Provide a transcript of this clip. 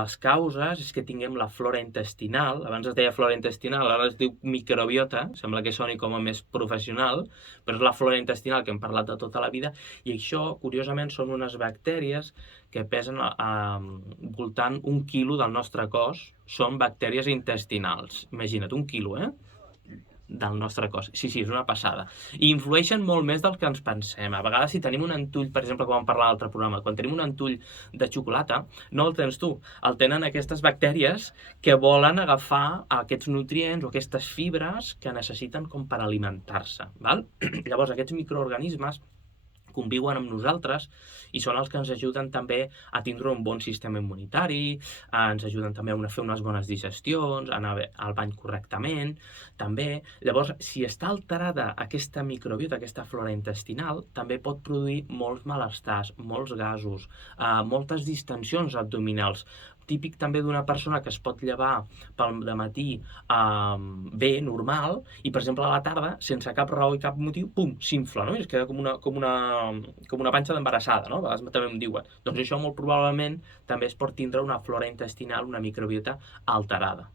Les causes és que tinguem la flora intestinal, abans es deia flora intestinal, ara es diu microbiota, sembla que soni com a més professional, però és la flora intestinal que hem parlat de tota la vida, i això, curiosament, són unes bactèries que pesen voltant 1 quilo del nostre cos, són bactèries intestinals. Imagina't, 1 quilo, del nostre cos. Sí, és una passada. I influeixen molt més del que ens pensem. A vegades, si tenim un entull, per exemple, com vam parlar a l'altre programa, quan tenim un entull de xocolata, no el tens tu, el tenen aquestes bactèries que volen agafar aquests nutrients o aquestes fibres que necessiten com per alimentar-se. Llavors, aquests microorganismes conviuen amb nosaltres i són els que ens ajuden també a tindre un bon sistema immunitari, ens ajuden també a fer unes bones digestions, a anar al bany correctament, també. Llavors, si està alterada aquesta microbiota, aquesta flora intestinal, també pot produir molts malestars, molts gasos, moltes distensions abdominals. Típic també d'una persona que es pot llevar pel dematí bé, normal, i per exemple a la tarda, sense cap raó i cap motiu, pum, s'infla, no? I es queda com una panxa d'embarassada, no? A vegades també em diuen. Doncs això molt probablement també es pot tindre una flora intestinal, una microbiota alterada.